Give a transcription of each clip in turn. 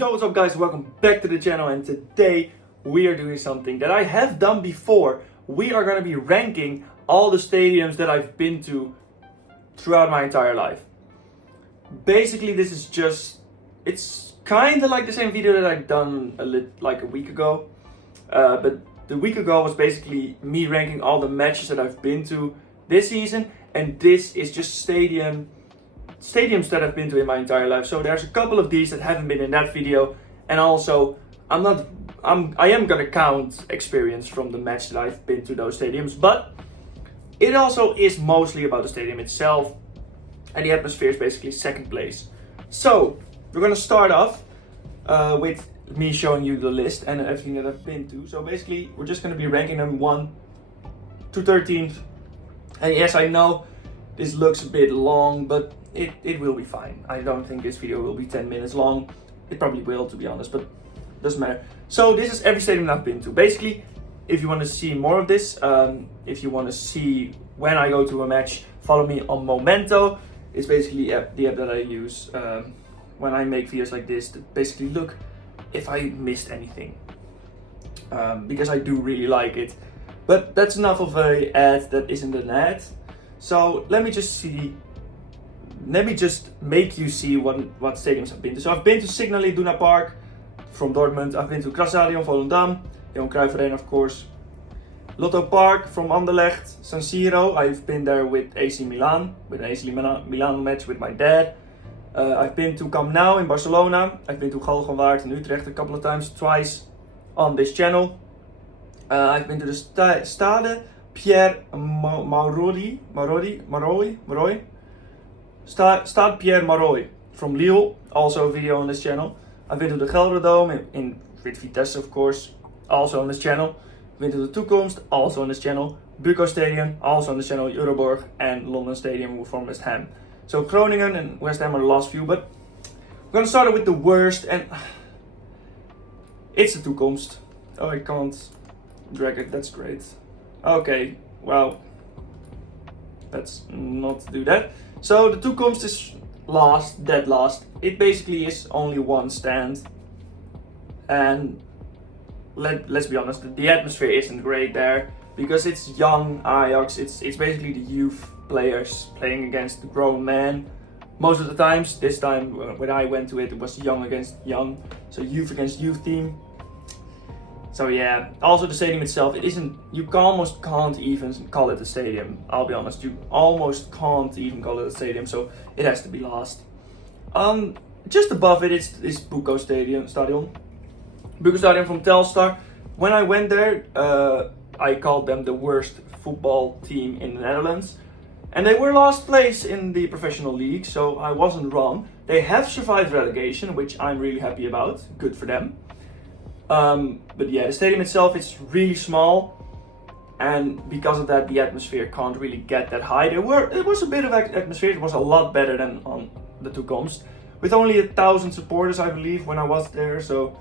Yo, what's up guys, welcome back to the channel, and today we are doing something that I have done before. We are going to be ranking all the stadiums that I've been to throughout my entire life. Basically this is just, it's kind of like the same video that I've done like a week ago. But the week ago was basically me ranking all the matches that I've been to this season, and this is just stadiums that I've been to in my entire life. So there's a couple of these that haven't been in that video, and also I am gonna count experience from the match that I've been to those stadiums, but it also is mostly about the stadium itself, and the atmosphere is basically second place. So we're gonna start off with me showing you the list and everything that I've been to. So basically we're just gonna be ranking them 1 to 13th, and yes, I know this looks a bit long, but it will be fine. I don't think this video will be 10 minutes long. It probably will, to be honest, but doesn't matter. So this is every stadium I've been to. Basically, if you want to see more of this, if you want to see when I go to a match, follow me on Momento. It's basically the app that I use when I make videos like this to basically look if I missed anything, because I do really like it. But that's enough of a ad that isn't an ad. So let me just make you see what stadiums I've been to. So I've been to Signal Iduna Park from Dortmund. I've been to Krasstadion, Volendam, Johan Cruyff Arena, of course. Lotto Park from Anderlecht, San Siro. I've been there with AC Milan, with an AC Milan match with my dad. I've been to Camp Nou in Barcelona. I've been to Galgenwaard in Utrecht a couple of times, twice on this channel. I've been to the Stade Pierre Mauroy. Stade Pierre Mauroy from Lille, also a video on this channel. I've been to the Gelredome with Vitesse, of course, also on this channel. I've been to the Toekomst, also on this channel. Buco Stadium, also on this channel. Euroborg and London Stadium from West Ham. So Groningen and West Ham are the last few, but we're gonna start with the worst, and it's the Toekomst. Oh, I can't drag it, that's great. Okay, well, let's not do that. So the Toekomst is last, dead last. It basically is only one stand, and let's be honest, the atmosphere isn't great there because it's young Ajax. It's basically the youth players playing against the grown men most of the times. This time when I went to it, it was young against young, so youth against youth team. So yeah, also the stadium itself, it isn't, you almost can't even call it a stadium, I'll be honest, you almost can't even call it a stadium, so it has to be last. Just above it is Buco Stadium. Buco Stadium from Telstar. When I went there, I called them the worst football team in the Netherlands, and they were last place in the professional league, so I wasn't wrong. They have survived relegation, which I'm really happy about, good for them. But yeah, the stadium itself is really small, and because of that, the atmosphere can't really get that high. It was a bit of atmosphere. It was a lot better than on the Toekomst, with only 1,000 supporters, I believe, when I was there. So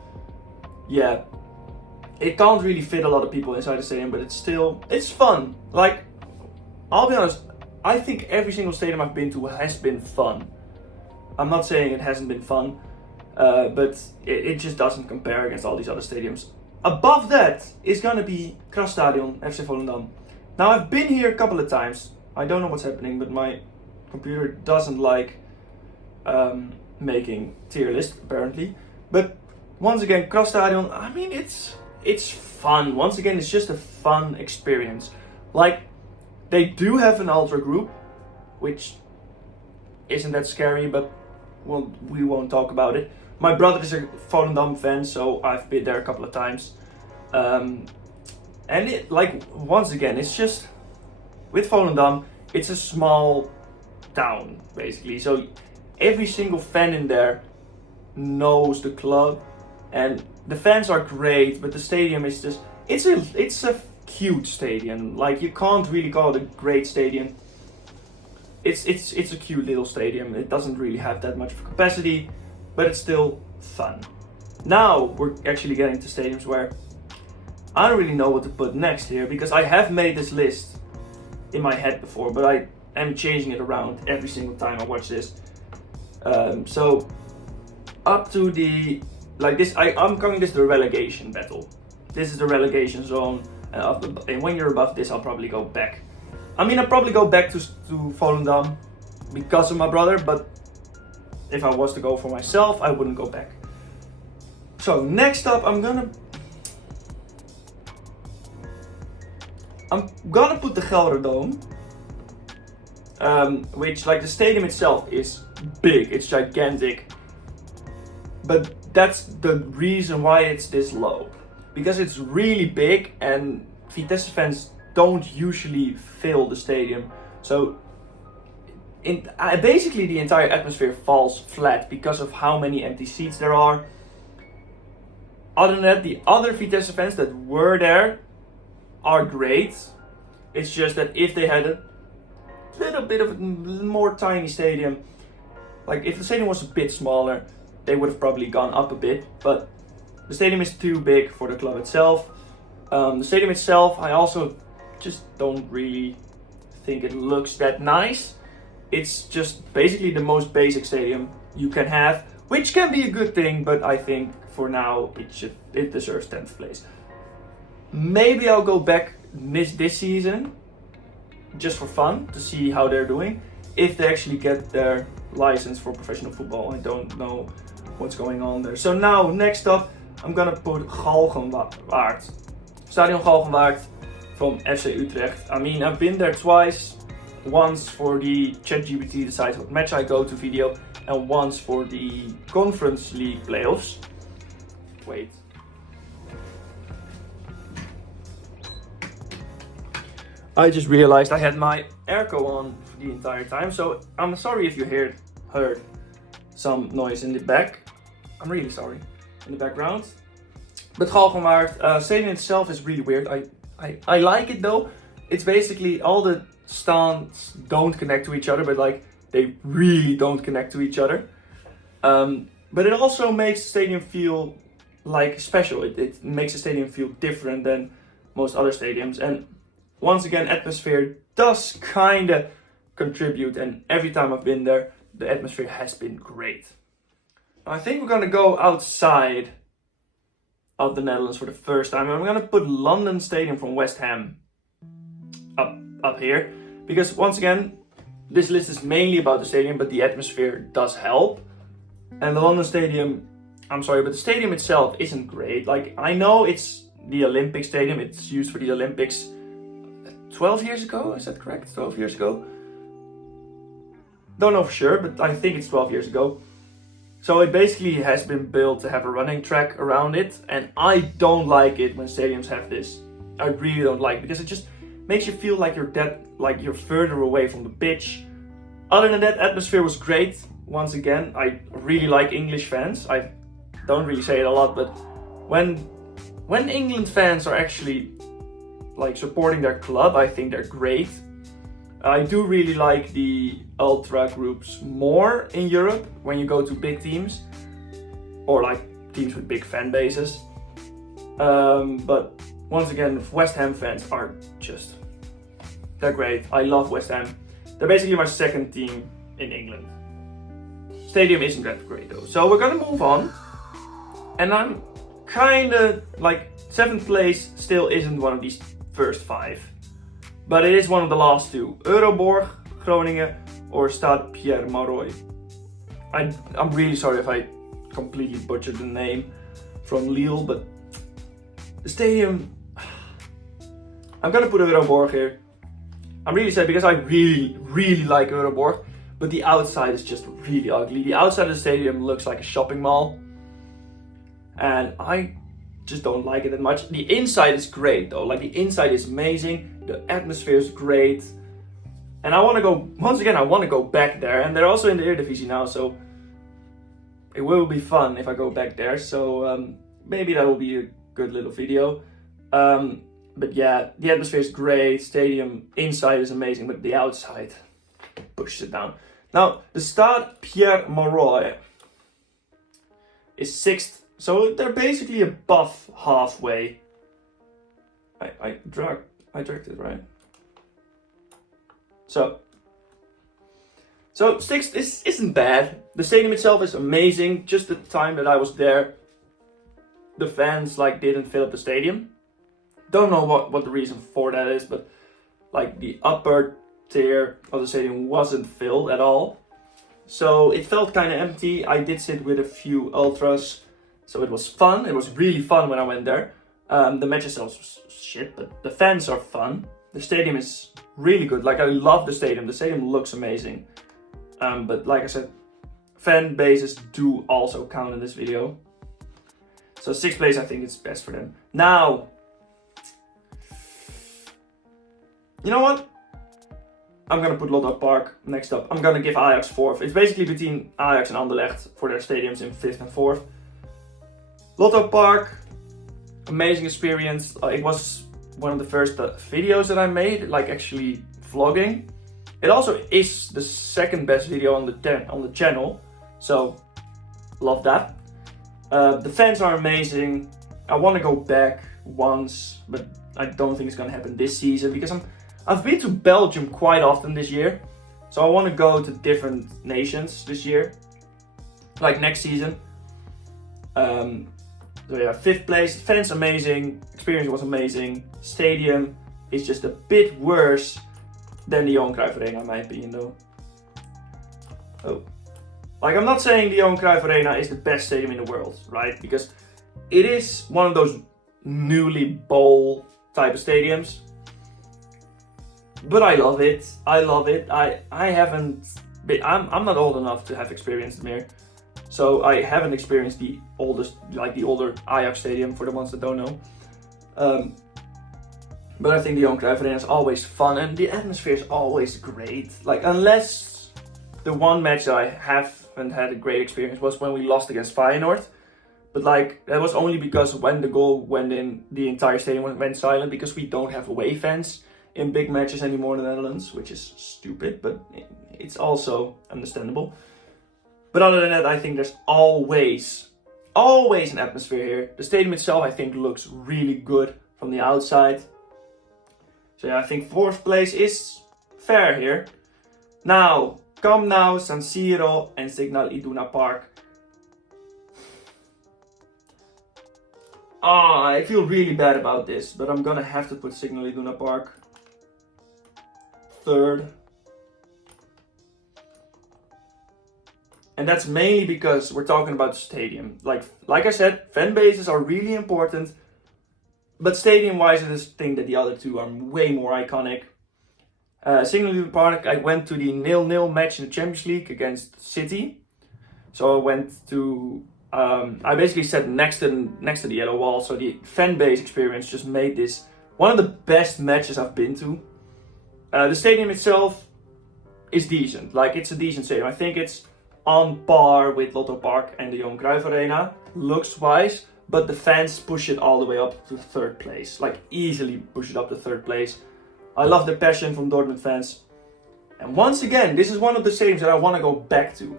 yeah, it can't really fit a lot of people inside the stadium, but it's fun. Like, I'll be honest, I think every single stadium I've been to has been fun. I'm not saying it hasn't been fun. But it just doesn't compare against all these other stadiums. Above that is gonna be Krasstadion, FC Volendam. Now I've been here a couple of times. I don't know what's happening, but my computer doesn't like making tier list apparently. But once again, Krasstadion, I mean, it's fun. Once again, it's just a fun experience. Like, they do have an ultra group, which isn't that scary, but well, we won't talk about it. My brother is a Volendam fan, so I've been there a couple of times. And it, like, once again, it's just, with Volendam, it's a small town, basically. So every single fan in there knows the club, and the fans are great, but the stadium is just, it's a cute stadium. Like, you can't really call it a great stadium. It's a cute little stadium. It doesn't really have that much capacity, but it's still fun. Now we're actually getting to stadiums where I don't really know what to put next here, because I have made this list in my head before, but I am changing it around every single time I watch this. So up to the like this, I'm calling this the relegation battle. This is the relegation zone, and when you're above this, I'll probably go back. I mean, I'll probably go back to Volendam because of my brother, but if I was to go for myself, I wouldn't go back. So next up, I'm gonna put the Gelredome, which, like, the stadium itself is big, it's gigantic, but that's the reason why it's this low, because it's really big and Vitesse fans don't usually fill the stadium. So basically the entire atmosphere falls flat because of how many empty seats there are. Other than that, the other Vitesse fans that were there are great. It's just that if they had a little bit of a more tiny stadium, like if the stadium was a bit smaller, they would have probably gone up a bit, but the stadium is too big for the club itself. The stadium itself, I also just don't really think it looks that nice. It's just basically the most basic stadium you can have, which can be a good thing, but I think for now it deserves 10th place. Maybe I'll go back this season just for fun to see how they're doing, if they actually get their license for professional football. I don't know what's going on there. So now next up, I'm gonna put Galgenwaard, Stadion Galgenwaard from FC Utrecht. I mean, I've been there twice. Once for the ChatGPT decides what match I go to video, and once for the Conference League playoffs. Wait. I just realized I had my airco on the entire time, so I'm sorry if you heard some noise in the back. I'm really sorry, in the background. But Galgenwaard, stadium itself is really weird. I like it though. It's basically all the stands don't connect to each other, but like they really don't connect to each other. But it also makes the stadium feel like special. It makes the stadium feel different than most other stadiums. And once again, atmosphere does kind of contribute, and every time I've been there, the atmosphere has been great. I think we're gonna go outside of the Netherlands for the first time. I'm gonna put London Stadium from West Ham up here, because once again, this list is mainly about the stadium, but the atmosphere does help. And the London Stadium, I'm sorry, but the stadium itself isn't great. Like, I know it's the Olympic Stadium, it's used for the Olympics 12 years ago, is that correct? 12 years ago? Don't know for sure, but I think it's 12 years ago. So it basically has been built to have a running track around it, and I don't like it when stadiums have this. I really don't like it, because it just makes you feel like you're further away from the pitch. Other than that, atmosphere was great. Once again, I really like English fans. I don't really say it a lot, but when England fans are actually like supporting their club, I think they're great. I do really like the ultra groups more in Europe when you go to big teams, or like teams with big fan bases. But once again, West Ham fans are they're great. I love West Ham. They're basically my second team in England. Stadium isn't that great though. So we're gonna move on. And I'm kinda like 7th place still isn't one of these first 5. But it is one of the last 2. Euroborg, Groningen, or Stade Pierre Mauroy. I'm really sorry if I completely butchered the name from Lille, but the stadium, I'm gonna put Euroborg here. I'm really sad because I really like Euroborg, but the outside is just really ugly. The outside of the stadium looks like a shopping mall, and I just don't like it that much. The inside is great though, like the inside is amazing, the atmosphere is great, and I want to go back there, and they're also in the Eredivisie now, so it will be fun if I go back there. So maybe that will be a good little video. But yeah, the atmosphere is great, stadium inside is amazing, but the outside pushes it down. Now, the Stade Pierre Mauroy is 6th, so they're basically above halfway. I dragged it, right? So 6th isn't bad. The stadium itself is amazing. Just the time that I was there, the fans like didn't fill up the stadium. Don't know what the reason for that is, but like the upper tier of the stadium wasn't filled at all. So it felt kind of empty. I did sit with a few ultras, so it was fun. It was really fun when I went there. The match itself was shit, but the fans are fun. The stadium is really good. Like, I love the stadium. The stadium looks amazing. But like I said, fan bases do also count in this video. So 6th place, I think it's best for them. Now, you know what? I'm gonna put Lotto Park next up. I'm gonna give Ajax 4th. It's basically between Ajax and Anderlecht for their stadiums in 5th and 4th. Lotto Park, amazing experience. It was one of the first videos that I made, like actually vlogging. It also is the 2nd best video on the channel, so love that. The fans are amazing. I want to go back once, but I don't think it's gonna happen this season because I've been to Belgium quite often this year, so I want to go to different nations this year, like next season. So yeah, 5th place, fans amazing, experience was amazing, stadium is just a bit worse than the Johan Cruyff Arena in my opinion though. Oh. Like, I'm not saying the Johan Cruyff Arena is the best stadium in the world, right? Because it is one of those newly bowl type of stadiums. But I love it. I love it. I haven't been, I'm not old enough to have experienced the Meer. So I haven't experienced the oldest, like the older Ajax stadium for the ones that don't know. But I think the Johan Cruyff Arena is always fun and the atmosphere is always great. Like, unless the one match that I haven't had a great experience was when we lost against Feyenoord. But like, that was only because when the goal went in, the entire stadium went silent because we don't have away fans in big matches anymore in the Netherlands, which is stupid, but it's also understandable. But other than that, I think there's always an atmosphere here. The stadium itself, I think, looks really good from the outside. So yeah, I think 4th place is fair here. Now, Camp Nou, San Siro and Signal Iduna Park. I feel really bad about this, but I'm gonna have to put Signal Iduna Park 3rd. And that's mainly because we're talking about the stadium. Like I said, fan bases are really important. But stadium-wise, I just think that the other two are way more iconic. Signal Iduna Park, I went to the 0-0 match in the Champions League against City. So I went to, I basically sat next to the yellow wall. So the fan base experience just made this one of the best matches I've been to. The stadium itself is decent. Like, it's a decent stadium. I think it's on par with Lotto Park and the Johan Cruyff Arena, looks-wise. But the fans push it all the way up to 3rd place. Like, easily push it up to 3rd place. I love the passion from Dortmund fans. And once again, this is one of the stadiums that I want to go back to.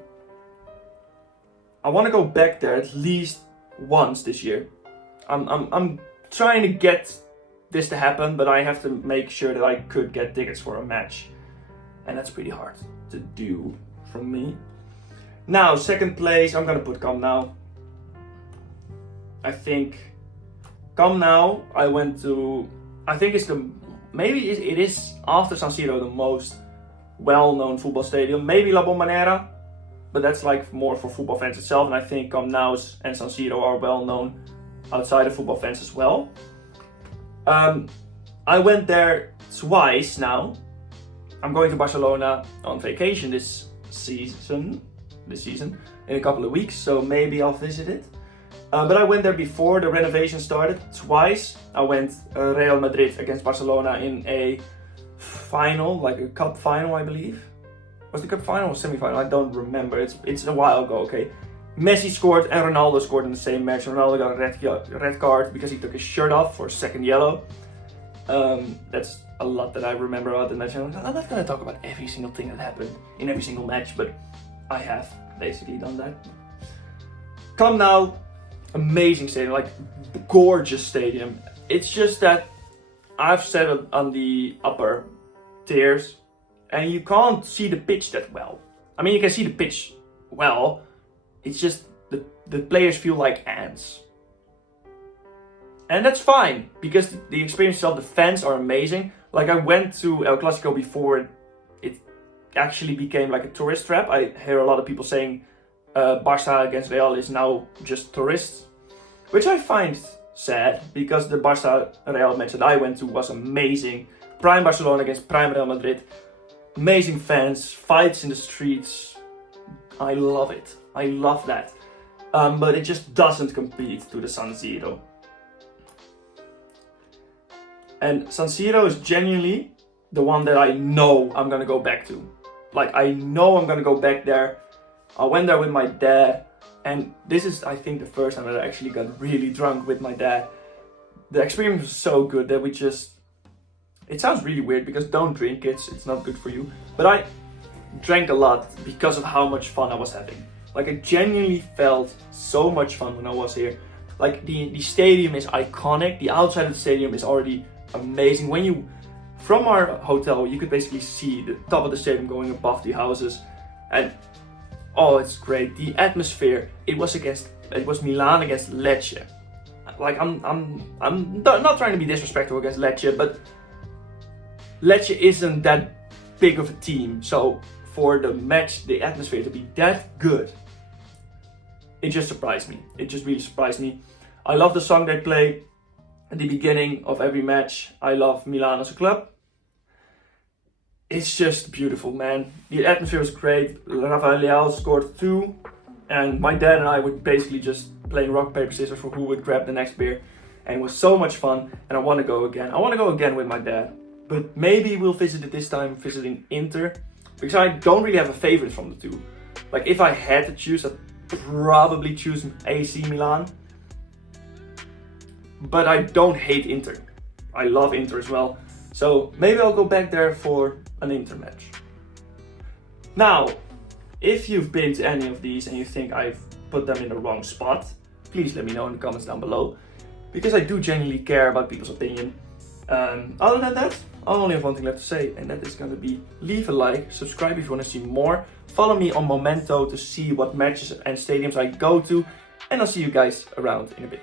I want to go back there at least once this year. I'm trying to get this to happen, but I have to make sure that I could get tickets for a match. And that's pretty hard to do from me. Now, 2nd place, I'm going to put Camp Nou. I think Camp Nou, I went to, I think it's maybe it is after San Siro the most well-known football stadium. Maybe La Bombonera, but that's like more for football fans itself. And I think Camp Nou and San Siro are well-known outside of football fans as well. I went there twice now. I'm going to Barcelona on vacation this season, in a couple of weeks, so maybe I'll visit it. But I went there before the renovation started twice. I went Real Madrid against Barcelona in a final, like a cup final, I believe. Was the cup final or semi-final? I don't remember. It's a while ago, okay. Messi scored and Ronaldo scored in the same match. Ronaldo got a red card because he took his shirt off for a 2nd yellow. That's a lot that I remember about the match. I'm not gonna talk about every single thing that happened in every single match, but I have basically done that. Camp Nou. Amazing stadium, like gorgeous stadium. It's just that I've sat on the upper tiers and you can't see the pitch that well. I mean, you can see the pitch well. It's just the players feel like ants. And that's fine, because the experience itself, the fans are amazing. Like, I went to El Clasico before it actually became like a tourist trap. I hear a lot of people saying Barca against Real is now just tourists, which I find sad, because the Barca Real match that I went to was amazing. Prime Barcelona against Prime Real Madrid. Amazing fans, fights in the streets. I love it. I love that. But it just doesn't compete to the San Siro. And San Siro is genuinely the one that I know I'm gonna go back to. Like, I know I'm gonna go back there. I went there with my dad, and this is, I think, the first time that I actually got really drunk with my dad. The experience was so good that we just... It sounds really weird, because don't drink, it's not good for you. But I drank a lot because of how much fun I was having. Like, I genuinely felt so much fun when I was here. Like, the stadium is iconic. The outside of the stadium is already amazing. When you, from our hotel, you could basically see the top of the stadium going above the houses, and oh, it's great. The atmosphere. It was Milan against Lecce. Like, I'm not trying to be disrespectful against Lecce, but Lecce isn't that big of a team. So for the match, the atmosphere to be that good, it just surprised me. It just really surprised me. I love the song they play at the beginning of every match. I love Milan as a club. It's just beautiful, man. The atmosphere was great. Rafael Leao scored 2, and my dad and I were basically just playing rock, paper, scissors for who would grab the next beer. And it was so much fun, and I want to go again. I want to go again with my dad. But maybe we'll visit it this time, visiting Inter, because I don't really have a favorite from the two. Like, if I had to choose, I'd probably choose AC Milan. But I don't hate Inter. I love Inter as well. So maybe I'll go back there for an Inter match. Now, if you've been to any of these and you think I've put them in the wrong spot, please let me know in the comments down below, because I do genuinely care about people's opinion. Other than that, I only have one thing left to say, and that is going to be leave a like, subscribe if you want to see more, follow me on Momento to see what matches and stadiums I go to, and I'll see you guys around in a bit.